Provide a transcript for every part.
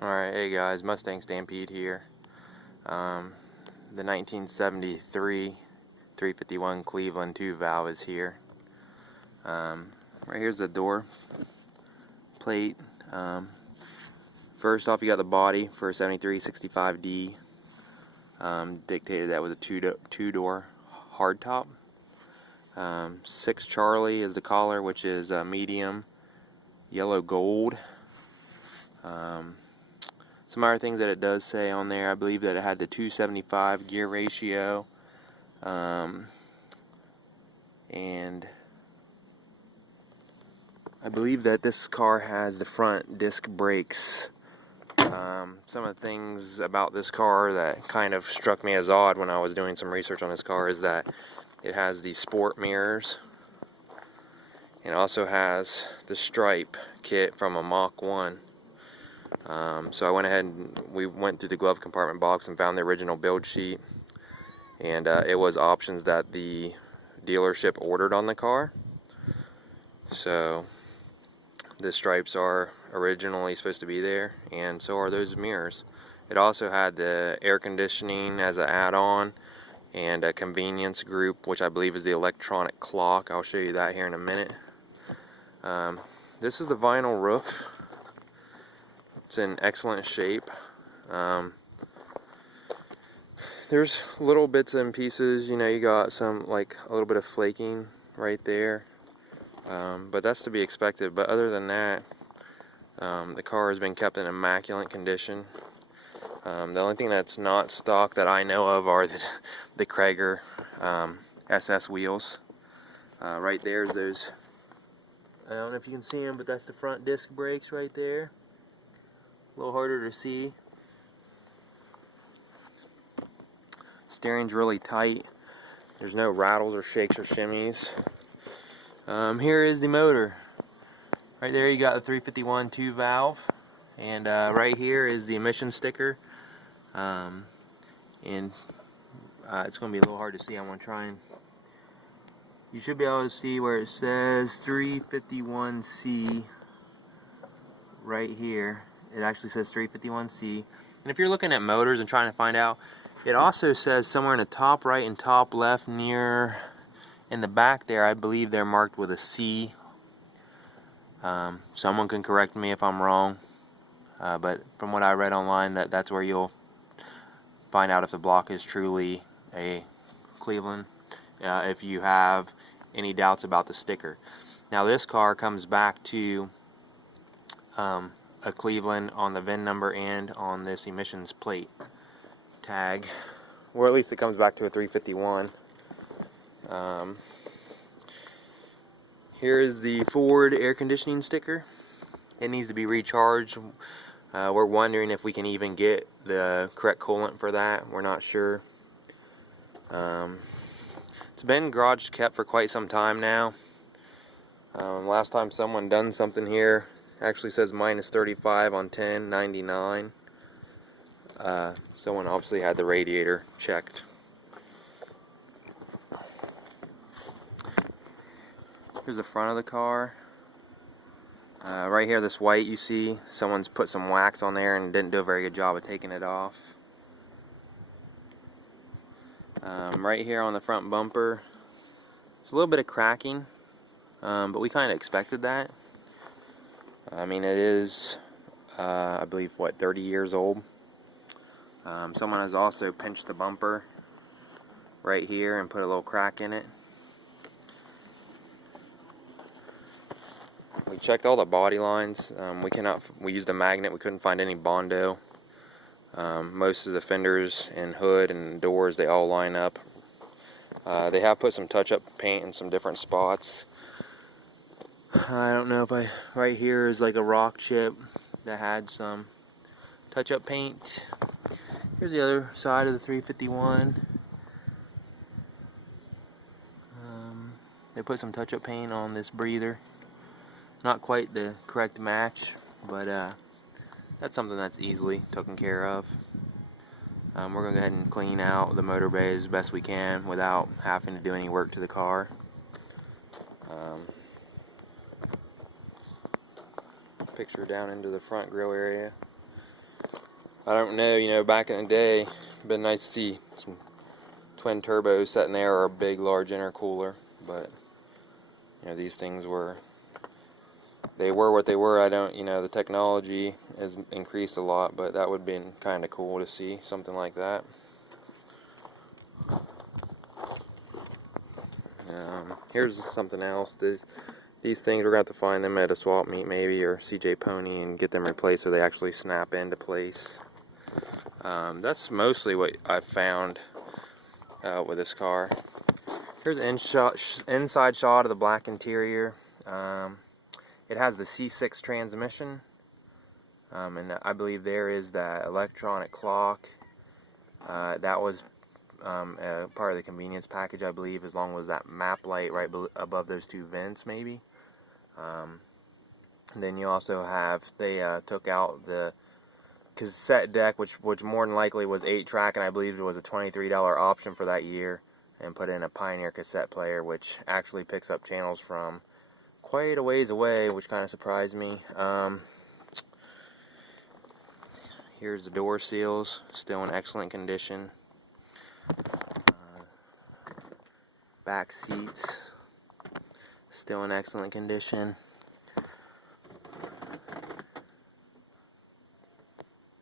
Alright, hey guys, Mustang Stampede here. The 1973 351 Cleveland 2 valve is here. Right here's the door plate. First off, you got the body for 7365D. Dictated that was a two-door hardtop. 6 Charlie is the collar, which is medium yellow gold. Some other things that it does say on there, I believe that it had the 275 gear ratio, and I believe that this car has the front disc brakes. Some of the things about this car that kind of struck me as odd when I was doing some research on this car is that it has the sport mirrors, and also has the stripe kit from a Mach 1. So I went ahead and we went through the glove compartment box and found the original build sheet, and it was options that the dealership ordered on the car. So the stripes are originally supposed to be there, and so are those mirrors. It also had the air conditioning as an add-on and a convenience group, which I believe is the electronic clock. I'll show you that here in a minute. This is the vinyl roof. It's in excellent shape. There's little bits and pieces, you know, you got some, like a little bit of flaking right there, but that's to be expected. But other than that, the car has been kept in immaculate condition. The only thing that's not stock that I know of are the Krager SS wheels. Right there's those, I don't know if you can see them, but that's the front disc brakes right there. A little harder to see. Steering's really tight. There's no rattles or shakes or shimmies. Here is the motor. Right there you got the 351 2 valve, and right here is the emission sticker. And it's going to be a little hard to see. I'm going to try and... You should be able to see where it says 351C right here. It actually says 351C. And if you're looking at motors and trying to find out, it also says somewhere in the top right and top left near in the back there, I believe they're marked with a C. Someone can correct me if I'm wrong, but from what I read online, that's where you'll find out if the block is truly a Cleveland, if you have any doubts about the sticker. Now this car comes back to a Cleveland on the VIN number and on this emissions plate tag, or at least it comes back to a 351. Here is the Ford air conditioning sticker. It needs to be recharged. We're wondering if we can even get the correct coolant for that. We're not sure. It's been garage kept for quite some time now. Last time someone done something here, actually says minus 35 on 1099. Someone obviously had the radiator checked. Here's the front of the car. Right here, this white you see, someone's put some wax on there and didn't do a very good job of taking it off. Right here on the front bumper, there's a little bit of cracking, but we kind of expected that. I mean, it is, I believe, what, 30 years old. Someone has also pinched the bumper right here and put a little crack in it. We checked all the body lines. We used a magnet. We couldn't find any Bondo. Most of the fenders and hood and doors, they all line up. They have put some touch-up paint in some different spots. I don't know if right here is like a rock chip that had some touch-up paint. Here's the other side of the 351. They put some touch-up paint on this breather. Not quite the correct match, but that's something that's easily taken care of. We're going to go ahead and clean out the motor bay as best we can without having to do any work to the car. Picture down into the front grill area. I don't know, you know, back in the day, it'd been nice to see some twin turbos sitting there or a big, large intercooler, but, you know, these things were what they were. I don't, you know, the technology has increased a lot, but that would have been kind of cool to see something like that. Here's something else. These things, we're going to have to find them at a swap meet maybe, or CJ Pony, and get them replaced so they actually snap into place. That's mostly what I've found with this car. Here's an inside shot of the black interior. It has the C6 transmission, and I believe there is that electronic clock. That was part of the convenience package, I believe, as long as that map light right above those two vents, maybe. Then you also have, they took out the cassette deck, which more than likely was 8-track, and I believe it was a $23 option for that year, and put in a Pioneer cassette player, which actually picks up channels from quite a ways away, which kind of surprised me. Here's the door seals, still in excellent condition. Back seats, still in excellent condition.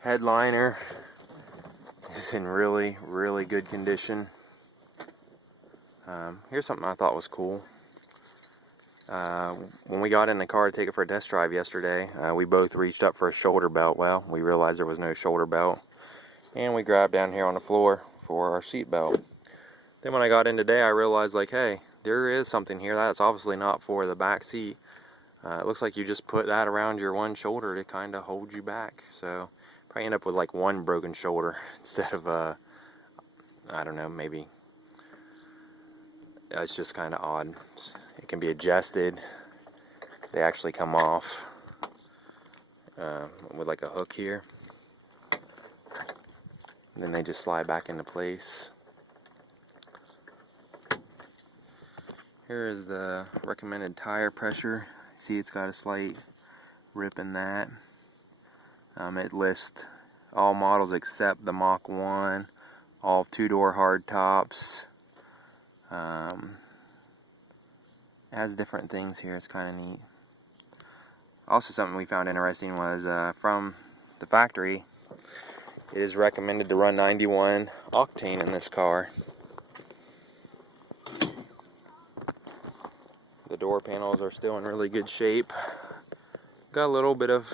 Headliner is in really, really good condition. Here's something I thought was cool. When we got in the car to take it for a test drive yesterday, we both reached up for a shoulder belt. Well, we realized there was no shoulder belt, and we grabbed down here on the floor for our seat belt. Then when I got in today, I realized, like, hey, there is something here that's obviously not for the back seat. It looks like you just put that around your one shoulder to kind of hold you back. So probably end up with like one broken shoulder instead of I don't know, maybe. It's just kind of odd. It can be adjusted. They actually come off with like a hook here. And then they just slide back into place. Here is the recommended tire pressure. See, it's got a slight rip in that. It lists all models except the Mach 1, all 2-door hardtops. It has different things here. It's kind of neat. Also, something we found interesting was from the factory, it is recommended to run 91 octane in this car. The door panels are still in really good shape. Got a little bit of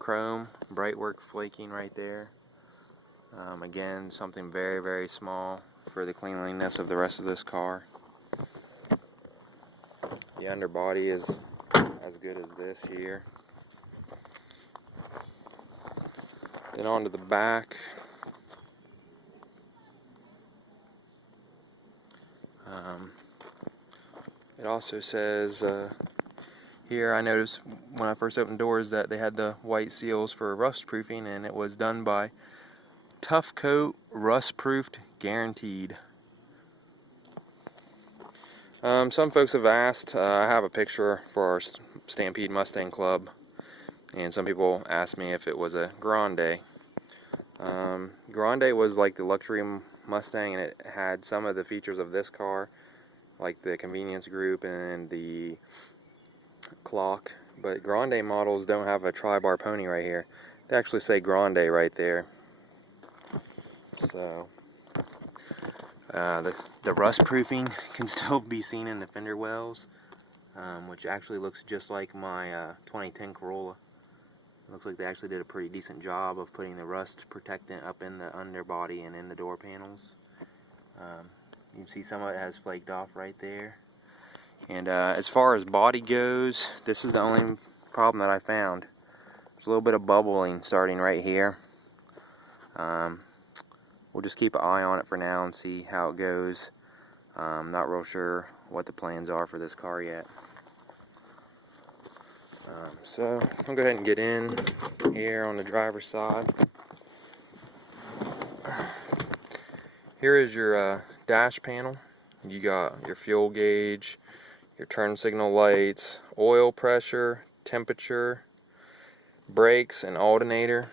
chrome, bright work flaking right there. Again, something very, very small for the cleanliness of the rest of this car. The underbody is as good as this here. Then onto the back. It also says here, I noticed when I first opened doors that they had the white seals for rust proofing, and it was done by Tough Coat Rust Proofed Guaranteed. Some folks have asked, I have a picture for our Stampede Mustang Club, and some people asked me if it was a Grande. Grande was like the luxury Mustang, and it had some of the features of this car, like the convenience group and the clock, but Grande models don't have a tri-bar pony right here. They actually say Grande right there. So the rust proofing can still be seen in the fender wells, which actually looks just like my 2010 Corolla. It looks like they actually did a pretty decent job of putting the rust protectant up in the underbody and in the door panels. You can see some of it has flaked off right there. And as far as body goes, this is the only problem that I found. There's a little bit of bubbling starting right here. We'll just keep an eye on it for now and see how it goes. I'm not real sure what the plans are for this car yet. So I'll go ahead and get in here on the driver's side. Here is your dash panel. You got your fuel gauge, your turn signal lights, oil pressure, temperature, brakes, and alternator.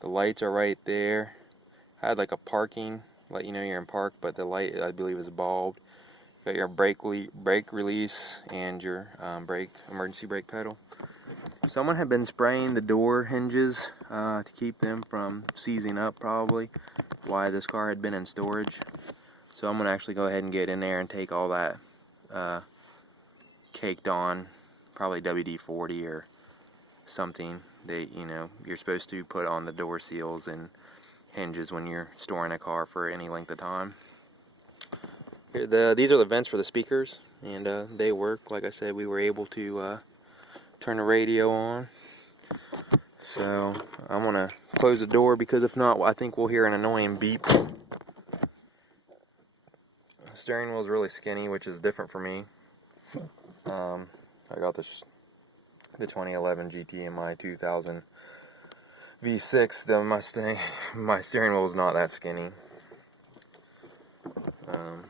The lights are right there. I had like a parking, let you know you're in park, but the light, I believe, is bulbed. Got your brake release and your emergency brake pedal. Someone had been spraying the door hinges to keep them from seizing up, probably, why this car had been in storage. So I'm going to actually go ahead and get in there and take all that caked on, probably WD-40 or something that, you know, you're supposed to put on the door seals and hinges when you're storing a car for any length of time. Here, these are the vents for the speakers, and they work. Like I said, we were able to turn the radio on. So I'm gonna close the door, because if not, I think we'll hear an annoying beep. The steering wheel is really skinny, which is different for me. I got the 2011 GT in my 2000 V6, the Mustang. My steering wheel is not that skinny.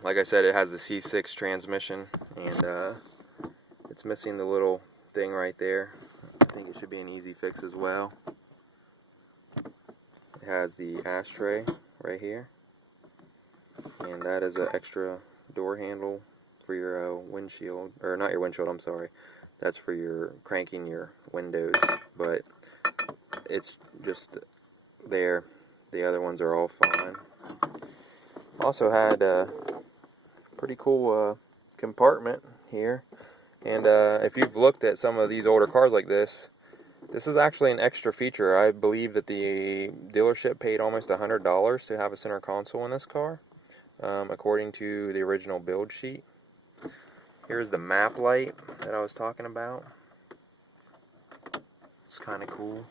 Like I said, it has the C6 transmission, and it's missing the little thing right there. I think it should be an easy fix as well. It has the ashtray right here, and that is an extra door handle for your windshield, or not your windshield, I'm sorry. That's for your cranking your windows, but it's just there. The other ones are all fine. Also had a pretty cool compartment here, and if you've looked at some of these older cars like this is actually an extra feature. I believe that the dealership paid almost $100 to have a center console in this car, according to the original build sheet. Here's the map light that I was talking about. It's kind of cool.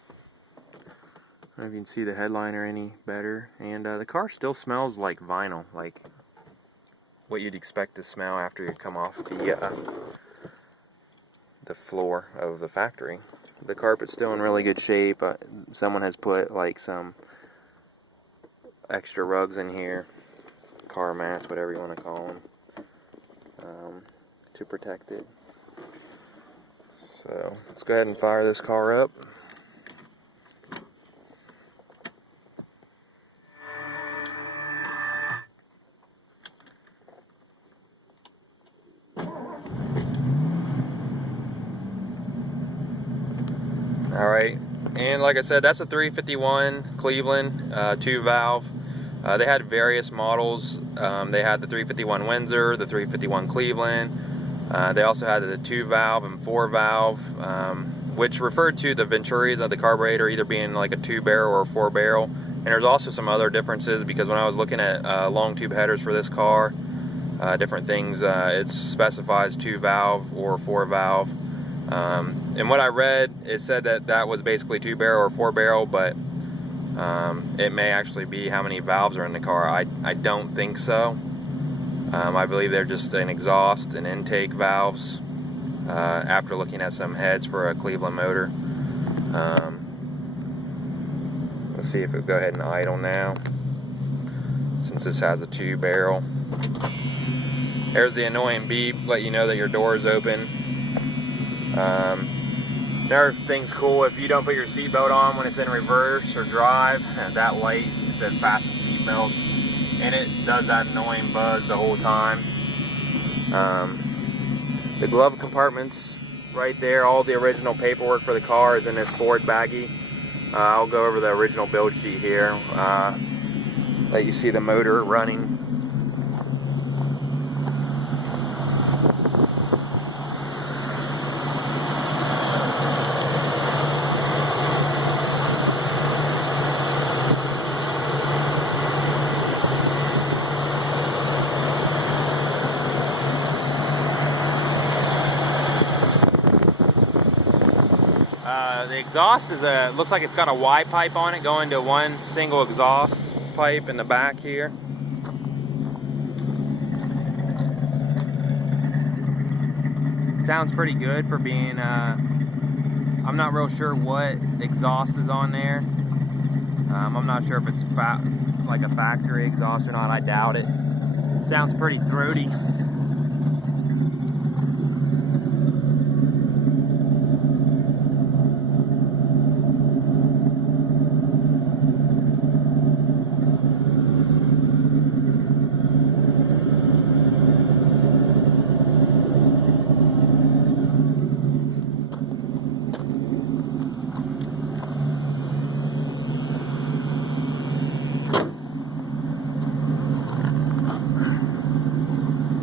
I don't know if you can see the headliner any better. And the car still smells like vinyl, like what you'd expect to smell after you come off the floor of the factory. The carpet's still in really good shape. Someone has put like some extra rugs in here, car mats, whatever you want to call them, to protect it. So let's go ahead and fire this car up. Alright, and like I said, that's a 351 Cleveland 2-valve. They had various models. They had the 351 Windsor, the 351 Cleveland. They also had the 2-valve and 4-valve, which referred to the venturis of the carburetor either being like a 2-barrel or a 4-barrel. And there's also some other differences, because when I was looking at long tube headers for this car, different things, it specifies 2-valve or 4-valve. And what I read, it said that that was basically 2-barrel or 4-barrel, but it may actually be how many valves are in the car. I don't think so. I believe they're just an exhaust and intake valves, after looking at some heads for a Cleveland motor. Let's see if it'll go ahead and idle now, since this has a 2-barrel. There's the annoying beep, let you know that your door is open. Another thing's cool, if you don't put your seatbelt on when it's in reverse or drive, that light says fasten seatbelts, and it does that annoying buzz the whole time. The glove compartment's right there. All the original paperwork for the car is in this Ford baggie. I'll go over the original build sheet here. Let you see the motor running. The exhaust is looks like it's got a Y pipe on it going to one single exhaust pipe in the back here. Sounds pretty good for being, I'm not real sure what exhaust is on there. I'm not sure if it's like a factory exhaust or not. I doubt it. Sounds pretty throaty.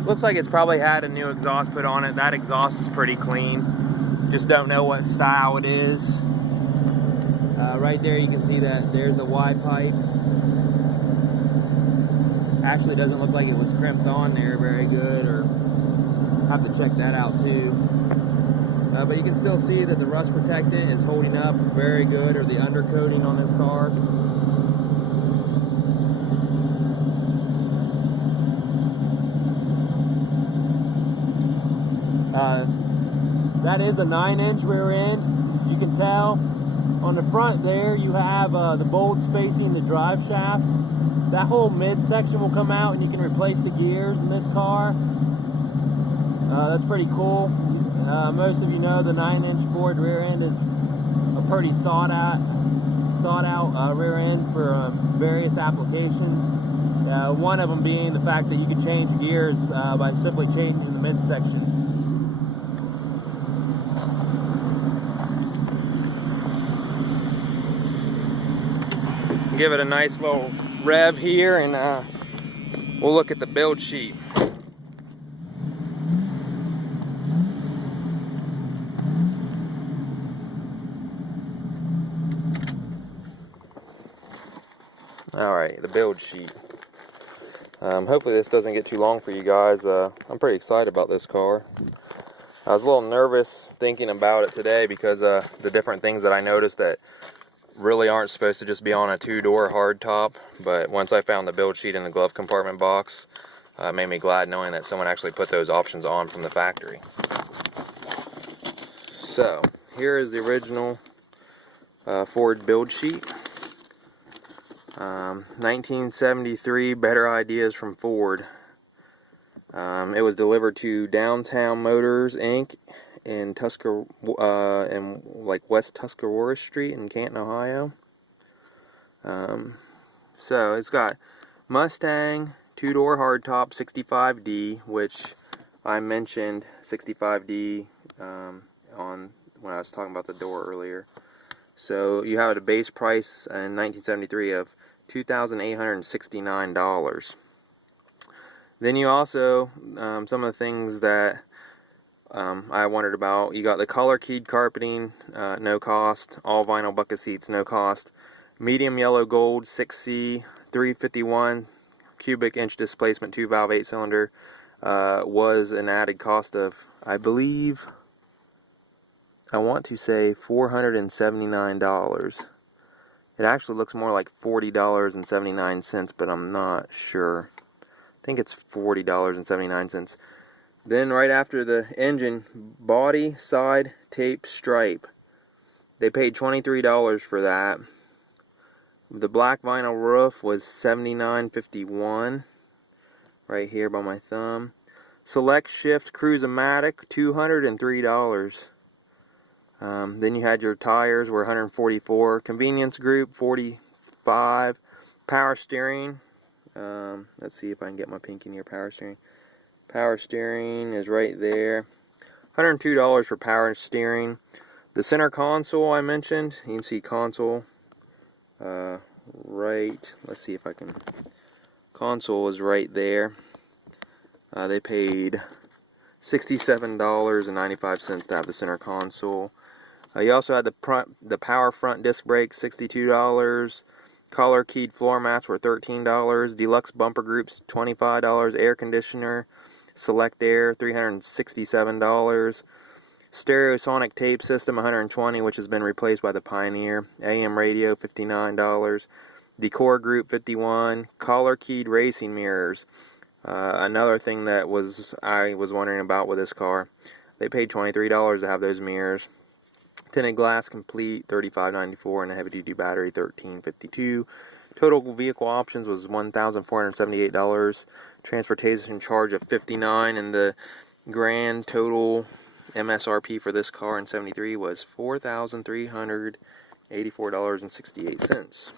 Looks like it's probably had a new exhaust put on it. That exhaust is pretty clean. Just don't know what style it is. Right there you can see that there's the wide pipe. Actually doesn't look like it was crimped on there very good, or have to check that out too. But you can still see that the rust protectant is holding up very good, or the undercoating on this car. That is a 9-inch rear end, as you can tell. On the front there, you have the bolts facing the drive shaft. That whole midsection will come out, and you can replace the gears in this car. That's pretty cool. Most of you know the 9-inch Ford rear end is a pretty sought out rear end for various applications. One of them being the fact that you can change gears by simply changing the midsection. Give it a nice little rev here, and we'll look at the build sheet. Alright, the build sheet. Hopefully this doesn't get too long for you guys. I'm pretty excited about this car. I was a little nervous thinking about it today because the different things that I noticed that really aren't supposed to just be on a 2-door hardtop, but once I found the build sheet in the glove compartment box, it made me glad knowing that someone actually put those options on from the factory. So here is the original Ford build sheet. 1973, Better Ideas from Ford. It was delivered to Downtown Motors Inc. in West Tuscarora Street in Canton, Ohio. So it's got Mustang 2-door hardtop 65D, which I mentioned 65D on when I was talking about the door earlier. So you have a base price in 1973 of $2,869. Then you also some of the things that I wondered about. You got the color keyed carpeting, no cost. All vinyl bucket seats, no cost. Medium yellow gold 6C 351 cubic inch displacement 2-valve 8-cylinder was an added cost of, I believe, I want to say $479. It actually looks more like $40.79, but I'm not sure. I think it's $40.79. Then right after the engine, body side tape stripe. They paid $23 for that. The black vinyl roof was $79.51. Right here by my thumb. Select shift Cruise-O-Matic, $203. Then you had your tires were $144. Convenience group $45. Power steering. Let's see if I can get my pinky near power steering. Power steering is right there. $102 for power steering. The center console I mentioned. You can see console right. Let's see if I can. Console is right there. They paid $67.95 to have the center console. You also had the power front disc brakes, $62. Color keyed floor mats were $13. Deluxe bumper groups, $25. Air conditioner, Select Air, $367. Stereosonic tape system, $120, which has been replaced by the Pioneer. AM radio, $59. Decor group, $51. Collar keyed racing mirrors. Another thing that I was wondering about with this car. They paid $23 to have those mirrors. Tinted glass complete, $35.94, and a heavy duty battery, $13.52. Total vehicle options was $1,478. Transportation charge of $59, and the grand total MSRP for this car in '73 was $4,384.68.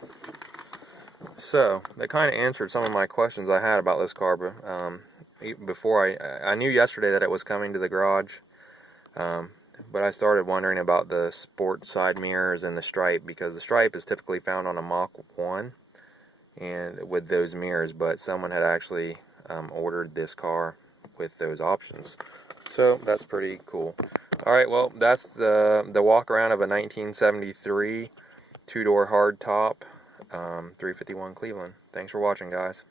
So that kind of answered some of my questions I had about this car. Before I knew yesterday that it was coming to the garage, but I started wondering about the sport side mirrors and the stripe, because the stripe is typically found on a Mach 1 and with those mirrors, but someone had actually ordered this car with those options. So that's pretty cool. Alright, well, that's the walk around of a 1973 two-door hardtop 351 Cleveland. Thanks for watching, guys.